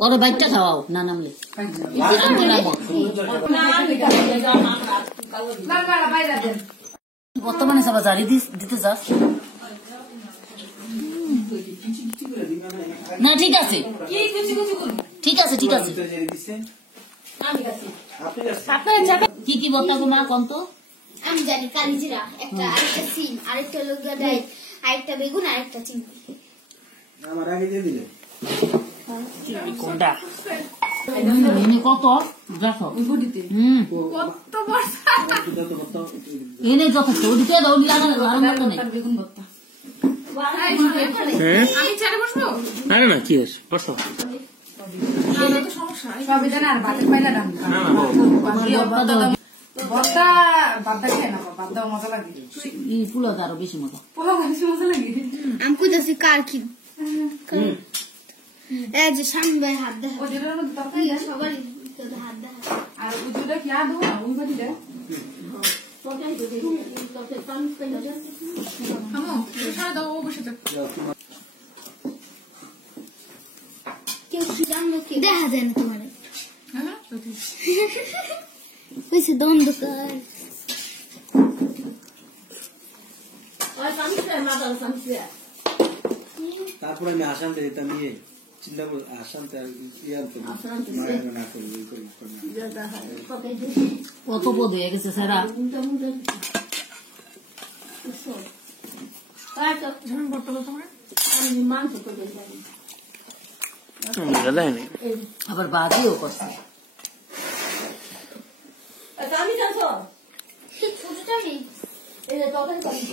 ওর বাইকটা খাওয়াও না নামলে বর্তমানে সবাই জারি দিতে যাস না ঠিক আছে ঠিক আছে ঠিক আছে কি কি বর্তা মা কোন তো আমি জানি কালিজিরা একটা আরেকটা সিম আরেকটা লগা ডাই আরেকটা বেগুন আরেকটা চিংড়ি আমার আগে দিয়ে দিলে কোনটা এনে কত দেখো কত বর্ষা এনে যথেষ্ট ওদিকে দাও লাগা নেই বেগুন ভর্তা আমি চারে বসবো আরে না কি হয়েছে বসো সমস্যা সবই জানা আর ভাতের পাইলা ভর্তা বাদ খেয়ে না বাদ দাও মজা লাগে এই পুলো আরো বেশি মজা পোলাও বেশি মজা লাগে আমি কইতাছি কার কি এই যে সামনে হাত দেখা ও যেটার মধ্যে তরকারি সবারই হাত দেখা আর উজুটা কি আদু না ওই বাড়ি দে আমো সারা দাও ও বসে থাক কেউ খিলাম লোকে দেখা যায় না তোমার হ্যাঁ কইছে দন্দকার তারপরে আমি আসামতে যেতাম নিয়ে চিন্তা করে আসামতে না করি কত পদ হয়ে গেছে স্যারা আবার বাজিও করছে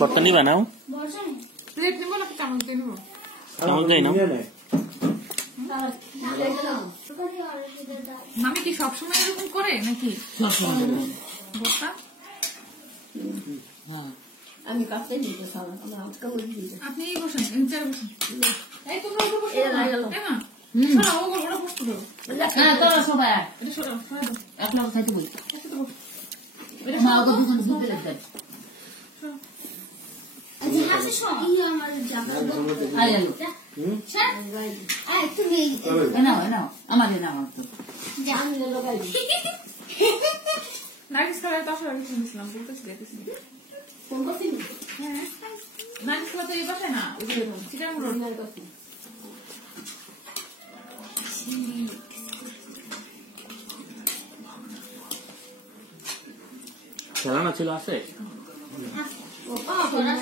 বর্তা নিবা নাও প্লেট নেবো নাকি চামচ দিয়ে নেবো চামচ দেয় না মামি কি সবসময় এরকম করে নাকি ভর্তা হ্যাঁ আমি কাছে দিতে সালাম আমার আজকে বলি দিতে আপনি এই বসেন চেয়ারে বসেন এই তোমরা উপর বসো এরা নাই গেল তাই না সরা ওরা বসতে দাও হ্যাঁ তোরা সবাই এটা সরা দাও একলা খাইতে বই মা ওকে দুজন দিতে লাগবে আচ্ছা হাসি সব ই আমার জামা আই আলো স্যার আই তুমি এনাও আমাদের নাম তো জাম লাগাই নাইস কালার তো আসলে আমি শুনছিলাম বলতেছি দেখতেছি কোন কথা হ্যাঁ নাইস কালার তো এই পাশে না ওই যে চিটাং রোড খেলানো ছিল আছে ও পা করে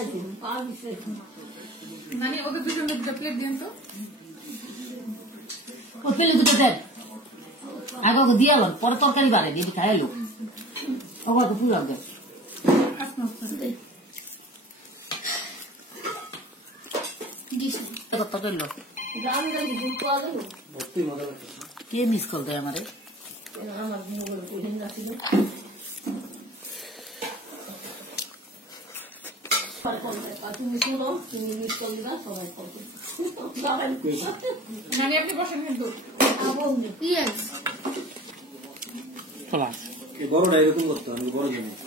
পা দিছে নানি ওদের দুজন দুটো প্লেট দিন তো ও পেলে দুটো দেন আগে ওকে দিয়ে আলো পরে তরকারি বাড়ে দিয়ে খাই এলো ওকে তো পুরো আগে কত করলো জান জানি দুধ পাওয়া গেল ভর্তি মজা লাগছে কে মিস কল দেয় আমারে আমার মোবাইল কোহিন রাখিল তুমি শুনো তুমি মিস করলি না সবাই করবে নানি আপনি বসেন কিন্তু ইয়েস খোলাস এই বড়টা এরকম করতো আমি বড় জিনিস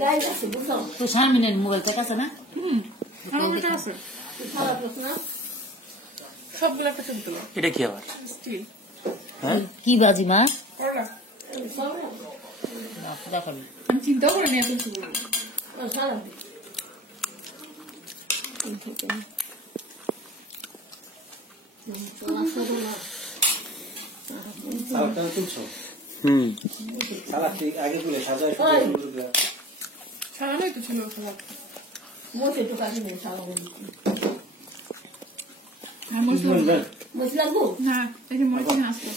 গাই আছে বুঝছো তো শারমিনের মোবাইল থেকে আছে না আমার ওটা আছে সারা প্রশ্ন সবগুলো একটা ছবি তোলো এটা কি আবার স্টিল হ্যাঁ কি বাজি মা করলা দেখাবি আমি চিন্তাও করে নিয়ে তুলছি সারা সালাদটা তুলছো সালাদ আগে তুলে সাজায় সারানোই তো ছিল সব মোটে তো কাজে নেই সারা বলি মশলা লাগবো না এই যে মনে কিনে আসবো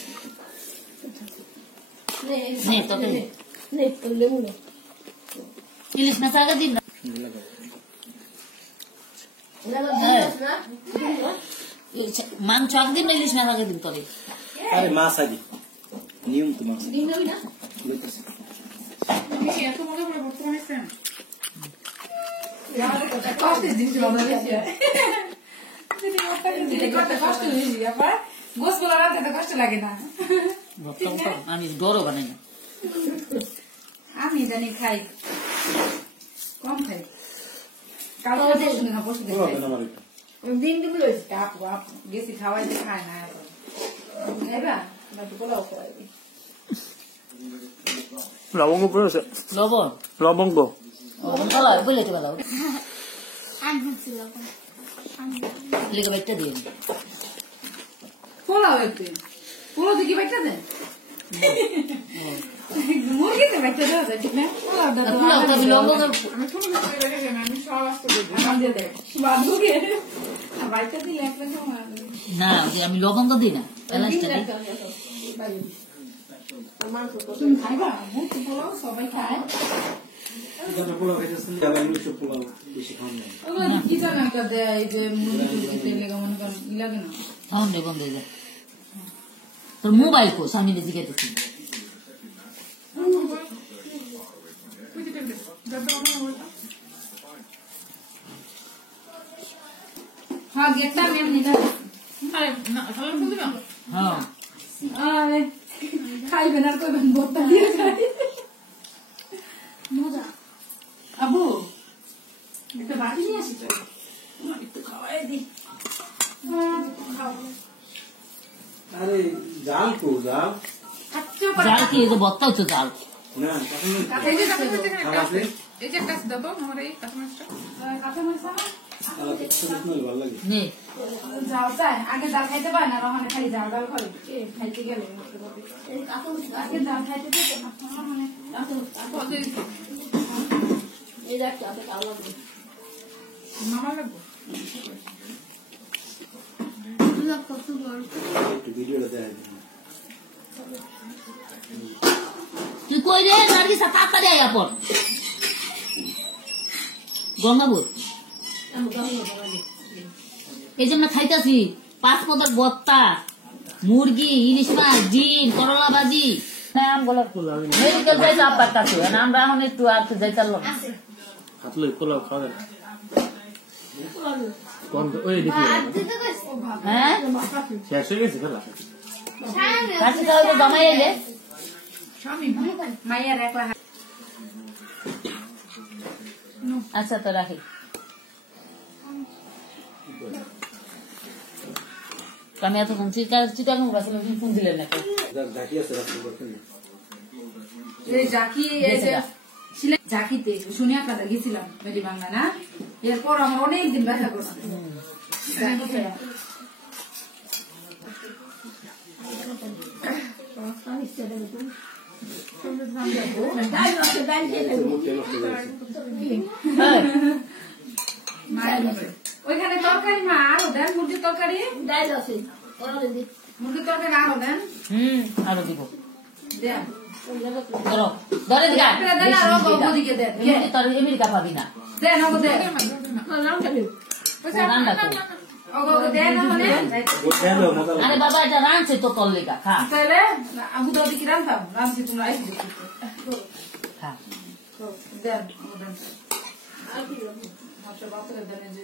নে তোকে নে তো লেবু নে ইলিশ মাছ আগে দিন মাংস আগে দিন না ইলিশ মাছ আগে দিন তোরে আরে মাছ আগে নিয়ম তো মাছ ডিম দেবি না লইতেছে এত মজা করে বর্তমানে ফ্রেন্ড কষ্ট দিচ্ছি বাবা কষ্ট হয়েছি আবার গোস গুলো রাখতে কষ্ট লাগে না আমি ডরও বানাই না আমি জানি খাই কম খাই কালকে না বসে পোলাও কেন আমার এটা? দিন দিন লইছি আপু আপু গেছি খাওয়াইতে খায় না এখন খাইবা না তো পোলাও খাওয়াইবি লবঙ্গ পড়েছে লবণ লবঙ্গ লবণ খাওয়া বলে তো ভালো আনছিল লেগে বাইটটা দিন পোলাও একটু পোলাও দেখি বাইটা দেন মুরগিতে বাইটা দেওয়া যায় ঠিক না পোলাওটা তো পোলাও তো লবণ আমি ছোট ছোট করে রেখে আমি সব আসতে দিই আমার দিয়ে দেয় বাদুকে বাইটা দিলে একটা সময় না আমি লবঙ্গ দিই না এলাচটা দিই তুমি খাইবা বহুত পোলাও সবাই খায় যারা পোলাও খাইতেছেন যারা ইংলিশ পোলাও বেশি খান না। ওগুলো কি জানা একটা দেয় এই যে মুরগি তেল লেগে মনে করেন লাগে না খাওয়ান রে বন্ধ হয়ে যায় তোর মোবাইল কো স্বামী জিজ্ঞাসা হ্যাঁ গেটটা মেম নিলা হ্যাঁ আরে খাইবেন আর কইবেন ভর্তা দিয়ে খাই মজা আবু একটা বাটি নিয়ে আসি তো একটু খাওয়াই দি আরে জাল কো জাল খাচ্ছেও জাল কি এই যে বত্তা হচ্ছে জাল না কখন এই যে কাঁচা খাওয়া আছে এই যে কাঁচা দাও আমার এই কাঁচা মাছটা কাঁচা মাছ আর কিছু স্মেল ভালো লাগে নে যাও চাই আগে জাল খাইতে পারে না রহনে খালি জাল ডাল করে খাইতে গেলে আগে জাল খাইতে দিতে না মানে এই দেখ তাতে কালো লাগবে মামা লাগবে কত বড় একটু ভিডিওটা দেয় তুই কই রে নার্গিস তাড়াতাড়ি আয়া পড় গঙ্গাপুর এই যে আমরা খাইতাছি 5 পদের বত্তা মুরগি ইলিশ মাছ ডিম করলা ভাজি মেডিকেল যাইতে আপার কাছে আমরা এখন একটু আর যাইতে পারলাম না হাতলে পোলাও খাবে কোন ওই দেখি হ্যাঁ শেষ হয়ে গেছে খেলা কাছে তাও তো জমাই এলে স্বামী মাইয়ার একলা আচ্ছা তো রাখি আমি এতক্ষণ চিটাগাং গেছিলাম ফোন দিলেন না জাকি আছে রাস্তা করতেন এই জাকি এই যে জাকিতে শুনিয়া কাটা গেছিলাম মেডি বাংলা না এরপর আমার অনেকদিন ব্যথা করছে ওইখানে তরকারি মা আরো দেন মুরগির তরকারি ডাইল আছে ওরা দি মুরগির তরকারি আরো দেন আরো দিব দেন ধরো ধরে দিগা দেন আরো ওদিকে দেন তোর আমেরিকা পাবি না দেন ওগো দেন নাম খালি রান্না তো ওগো দেন মানে ও খেলো মজা লাগে আরে বাবা এটা রাঁধছে তো তোর লেগা খা তাহলে আমি তো ওদিকে রান্তাম রান্তি তোমরা আইসি দেখি খা দেন দেন আচ্ছা বাপরে দেন যে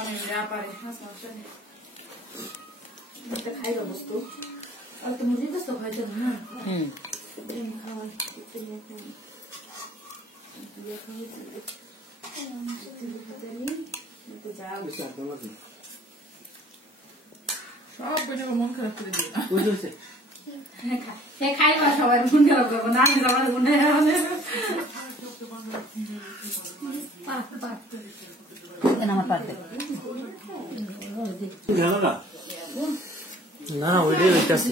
আমি যা পারে হাসা এটা খাইরো বস্তু আর তুমি জিজ্ঞেস তো খাইছো না সব বইটা মন খারাপ করে দিই ওই হইছে খাইবা সবাই মন খারাপ করবো না আমি সবার মনে আমার পারতে খেলো না না না ওইটাই হইতাছে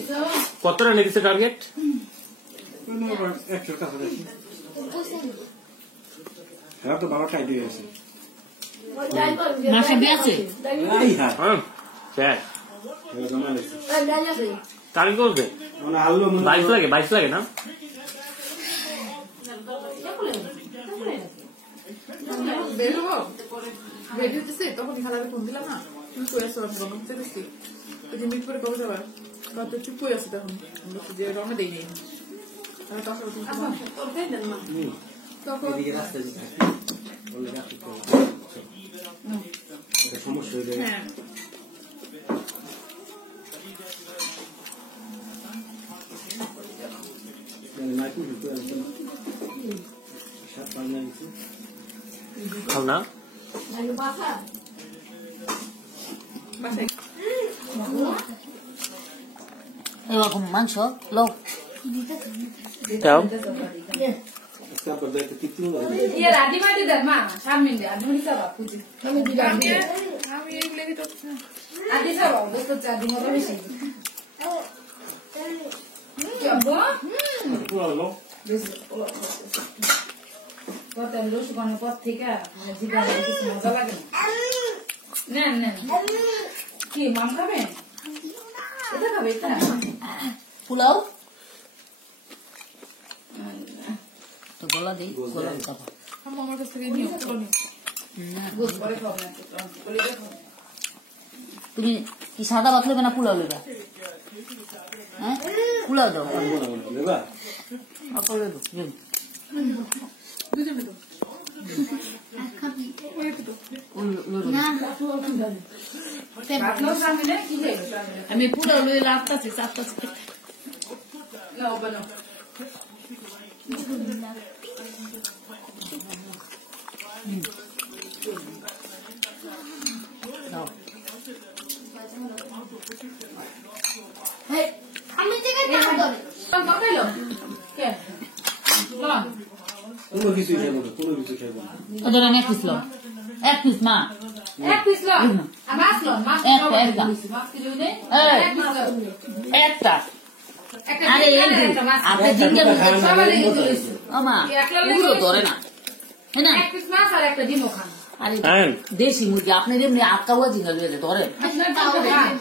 কতটা লেগেছে টার্গেট 100 টাকা দেখি হ্যাঁ তো বাবা খাই দিয়ে গেছে মাসে বিয়াছে এই হ্যাঁ হ্যাঁ শেষ এটা জমা লাগছে ডাইল আছে টার্গেট করবে মানে আলু মনে 22 লাগে না বেরোবো বেরিয়ে দিচ্ছে তখন খালারে ফোন দিলাম না তুমি করে আসো আমি রমনা দেখছি ওই যে মিট করে কবে যাবার কত চুপ করে আছে তখন যে রমনা দেই নেই আমি তখন তোর দেন না তখন এদিকে রাস্তা দিয়ে থাকে বলে রাখি তো এটা সমস্যা হয়ে যায় হ্যাঁ মানে মাইকু ঢুকে আছে সাত পাঁচ না খাও না বাসা বাসায় এরকম মাংস লোক দাও তারপর দেখতে কিতলু ইয়ে রাডি মাটি দেন মা সামনে দে আদি মনি সাবা পুজি আমি দিবা আমি এগুলো দিতে আদি সাবা বসতে চা দিন হবে বেশি কি আবো পুরো বেশি কত লোক কোন পথ থেকে মানে জীবনে কিছু মজা লাগে না না কি মাম খাবে এটা খাবে এটা পোলাও তো গলা দিই গলা খাবো আমার কাছ থেকে নিও গুড করে খাও না বলে দেখো তুমি কি সাদা ভাত নেবে না পোলাও নেবে হ্যাঁ পোলাও দাও নেবা অপরে দাও দুজনে তো না সামনে কি যাই আমি পোলাও লই লাগতাছি চাপতাছি না বানো দাও আমি জায়গায় টাকা ধরে খাইলো কে লন কোনো কিছু খাবো না কোনো কিছু খাবো না ওদের আমি এক পিস মা এক পিস লন মাছ লন মাছ একটা মাছ কিলো নে এক পিস লন একটা একটা আরে আপনি জিঙ্গা সবাই লেগে দিয়েছে আমা পুরো ধরে না হ্যাঁ না এক পিস মাছ আর একটা ডিমও খান আরে হ্যাঁ দেশি মুরগি আপনি যেমনি আটকাওয়া জিঙ্গা লুয়ে ধরে আপনার পাও খান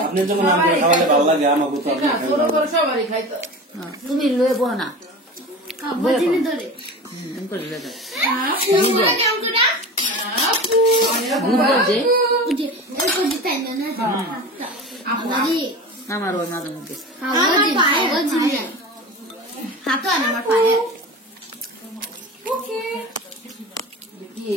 আপনি যখন নাম করে খাওয়ালে ভালো লাগে আমাকে তো আপনি খাই ছোট করে সবারই খাইতো তুমি লয়ে বহ না বজিনি ধরে এম করে লয়ে যাও পুরো কেমন করে বুঝবো যে বুঝে এই বজি তাই না না আমারি আমার ওই মাঝে মধ্যে আমার পায়ে বজিনি হাত আন আমার পায়ে ওকে দিয়ে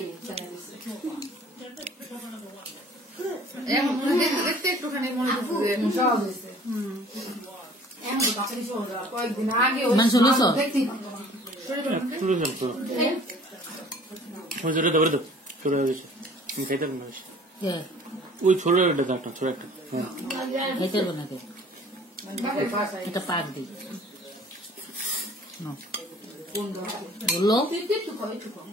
দেখতে একটুখানি মনে করছে সহজ হয়েছে এখন তো বাকি সহজ কয়েকদিন আগে মাংস লইছো? দেখতেই পুরো গেল ওই জোরে ধরে দাও ছোট হয়ে গেছে আমি খাইতে পারবো না বেশি। ওই ছোট একটা দাঁড়টা ছোট একটা খাইতে পারবো না কেউ বাপের বাসায় এটা পাক দিই বললো একটু খাও একটু খাও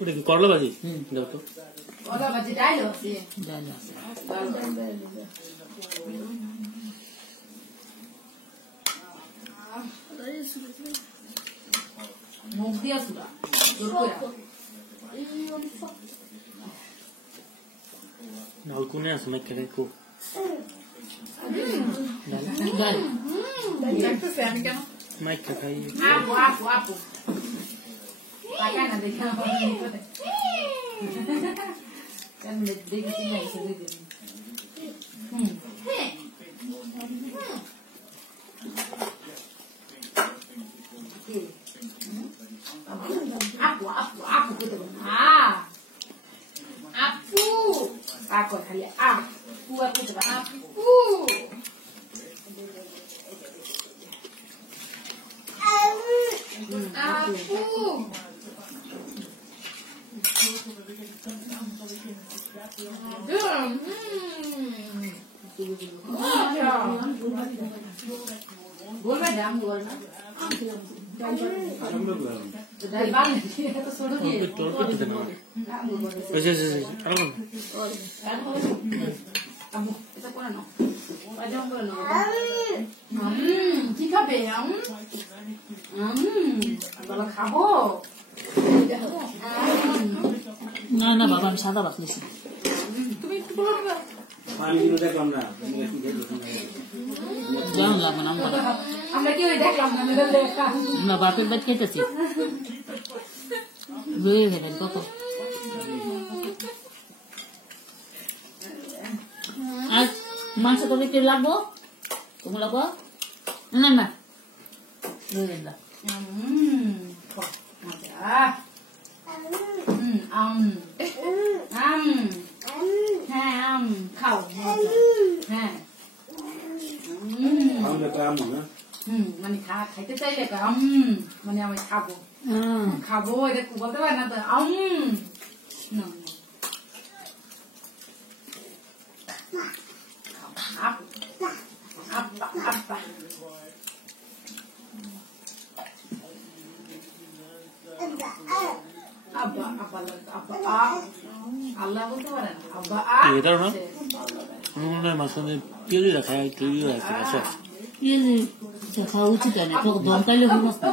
ওটা কি করলা ভাজি দাও তো ওটা বাজে ডাইল আছে যাই না মুখ দিয়া সুদা জোর করে নাল কোনে আছে মাইক খাই কো দেখতেছে আমি কেন মাইক খাই আপু আপু আপু পাকা না দেখা কেমন দেখেছি না এসে দেখেছি আপু আপু আপু কইতে আপু আপু খালি আপু আপু আপু আপু বলবে দাম বল না দাই বাল তো ছোট দিয়ে তোর করতে দেন ওই যে আরে আম্মু এটা করে নাও বাজাম করে নাও কি খাবে বলো খাবো না না বাবা আমি সাদা ভাত নিছি তুমি একটু বলো না পানি কিন্তু দেখলাম না যেমন লাগবে না আমরা কি দেখলাম না মেরে দেখা আমরা বাপের বাদ খেতেছি রয়ে গেলেন কত আর মাংস তবে কি লাগবো তোমার লাগবো না না রয়ে গেল হ্যাঁ খাও হ্যাঁ আমরা কাম না মানে খাইতে চাইলে মানে আমি খাবো খাবো এটা বলতে পারে না তো না আব্বা আব্বা আব্বা আব্বা আব্বা আল্লাহ বলতে পারেন আব্বা এটাও না মনে হয় মাঝখানে পেঁয়াজি রাখা একটু ইয়ে আছে আচ্ছা খাওয়া উচিত হয় না তো দম খাইলে হুমস না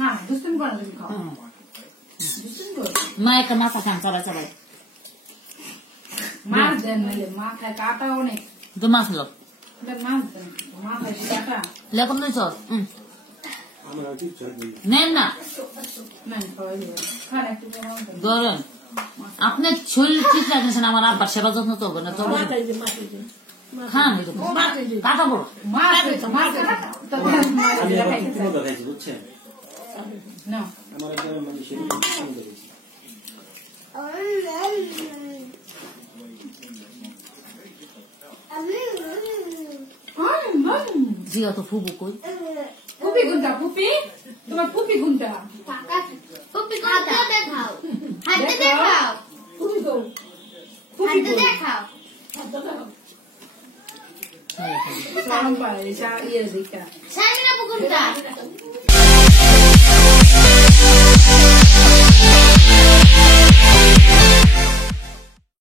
না দুষ্টুমি করে তুমি খাও মা একটা মাথা খান চাবাই চাবাই মাছ দেন নাহলে মা খায় কাটা অনেক তো মাছ লো মাছ দেন মা খায় কাটা লেখম দুই চল আমার আর কিছু হয় নেন না না খাওয়াই দেবো খান একটু ধরেন আপনি শরীর ঠিক রাখছেন আমার আব্বার সেবা যত্ন তো হবে না তো খান কাটা বড় মাছ মাছ আমি আবার কোনো দেখাইছি বুঝছেন না আমার একটা মানে সেরকম দেখেছি জিয়া তো ফুবু কই পুপি গুন্ডা পুপি তোমার পুপি গুন্ডা পুপি হাতে দেখাও হাতে দেখাও পুপি গো পুপি হাতে দেখাও সারাম পায় ইয়ে দিকা সাইনা পুকুরটা